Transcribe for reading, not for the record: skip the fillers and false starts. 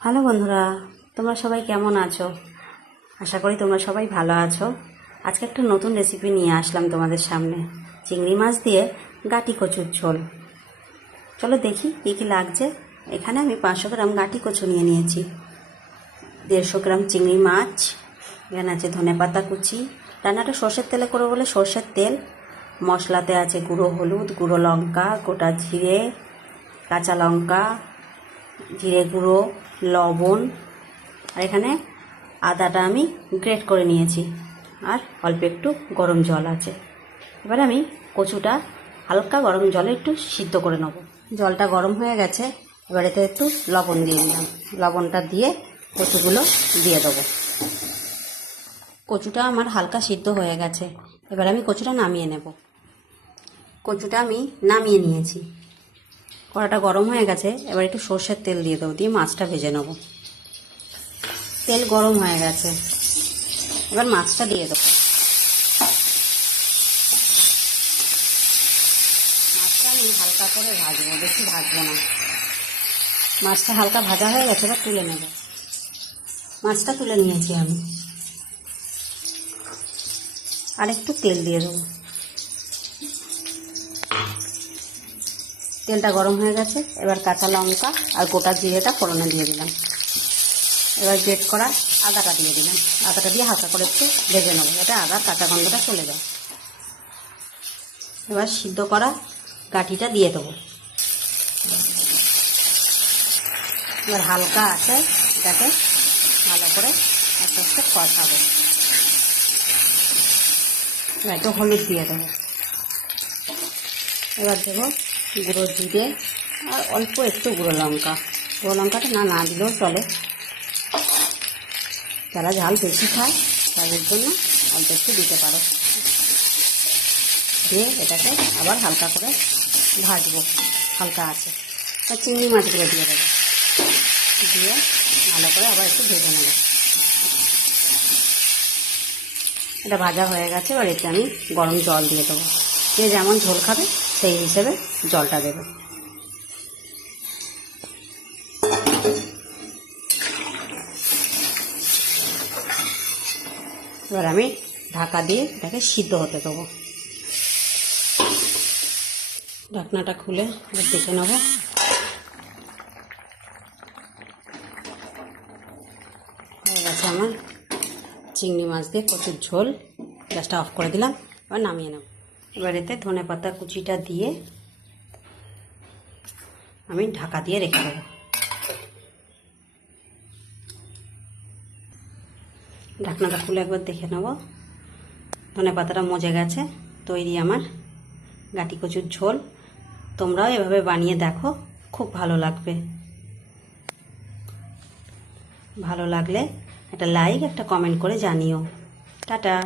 Hello বন্ধুরা, তোমরা সবাই কেমন আছো? আশা করি তোমরা সবাই ভালো আছো। আজকে একটা নতুন রেসিপি নিয়ে আসলাম তোমাদের সামনে, চিংড়ি মাছ দিয়ে গাটি কচুর ঝোল। চলো দেখি কী কী লাগছে। এখানে আমি 500 গ্রাম গাটি কচু নিয়ে নিয়েছি, 150 গ্রাম চিংড়ি মাছ, এখানে আছে ধনেপাতা কুচি, রান্নাটা সর্ষের তেলে করবো বলে সর্ষের তেল। মশলাতে আছে গুঁড়ো হলুদ, গুঁড়ো লঙ্কা, গোটা জিরে, কাঁচা লঙ্কা, জিরে গুঁড়ো, লবণ, আর এখানে আদাটা আমি গ্রেট করে নিয়েছি, আর অল্প একটু গরম জল আছে। এবার আমি কচুটা হালকা গরম জলে একটু সিদ্ধ করে নেব। জলটা গরম হয়ে গেছে, এবার এতে একটু লবণ দিয়ে দিলাম। লবণটা দিয়ে কচুগুলো দিয়ে দেবো। কচুটা আমার হালকা সিদ্ধ হয়ে গেছে, এবার আমি কচুটা নামিয়ে নেব। কচুটা আমি নামিয়ে নিয়েছি, কড়াটা গরম হয়ে গেছে। এবার একটু সর্ষের তেল দিয়ে দেবো, দিয়ে মাছটা ভেজে নেব। তেল গরম হয়ে গেছে, এবার মাছটা দিয়ে দেবো। মাছটা আমি হালকা করে ভাজবো, বেশি ভাজবো না। মাছটা হালকা ভাজা হয়ে গেছে, এবার তুলে নেব। মাছটা তুলে নিয়েছি আমি, আর একটু তেল দিয়ে দেবো। তেলটা গরম হয়ে গেছে, এবার কাঁচা লঙ্কা আর গোটা জিরেটা ফোড়নে দিয়ে দিলাম। এবার গ্রেট করা আদাটা দিয়ে দিলাম। আদাটা দিয়ে হালকা করে একটু ভেজে নেবো, যাতে আদার কাঁচা গন্ধটা চলে যায়। এবার সিদ্ধ করা গাঁঠিটা দিয়ে দেবো। এবার হালকা আছে এটাকে ভালো করে আস্তে আস্তে কষাবো। এবার একটু হলুদ দিয়ে দেবো। এবার দেবো গুঁড়ো জিরে আর অল্প একটু গুঁড়ো লঙ্কা। গুঁড়ো লঙ্কাটা না দিলেও চলে, যারা ঝাল বেশি খায় তাদের জন্য অল্প একটু দিতে পারো। দিয়ে এটাকে আবার হালকা করে ভাজবো, হালকা আছে। আর চিংড়ি মাছগুলো দিয়ে দেবো, দিয়ে ভালো করে আবার একটু ভেজে নেব। এটা ভাজা হয়ে গেছে, এবার এতে আমি গরম জল দিয়ে দেবো। যে যেমন ঝোল খাবে সেই হিসেবে জলটা দেবে। এবার আমি ঢাকা দিয়ে এটাকে সিদ্ধ হতে দেবো। ঢাকনাটা খুলে এবার দেখে নেব। হয়ে গেছে আমার চিংড়ি মাছ দিয়ে কচুর ঝোল। গ্যাসটা অফ করে দিলাম, এবার নামিয়ে নেব। এবার এতে ধনেপাতা কুচিটা দিয়ে আমি ঢাকা দিয়ে রেখে দেবো। ঢাকনাটা খুলে একবার দেখে নেব। ধনেপাতাটা মজে গেছে, তৈরি আমার গাটি কচুর ঝোল। তোমরাও এভাবে বানিয়ে দেখো, খুব ভালো লাগবে। ভালো লাগলে একটা লাইক, একটা কমেন্ট করে জানিও। টাটা।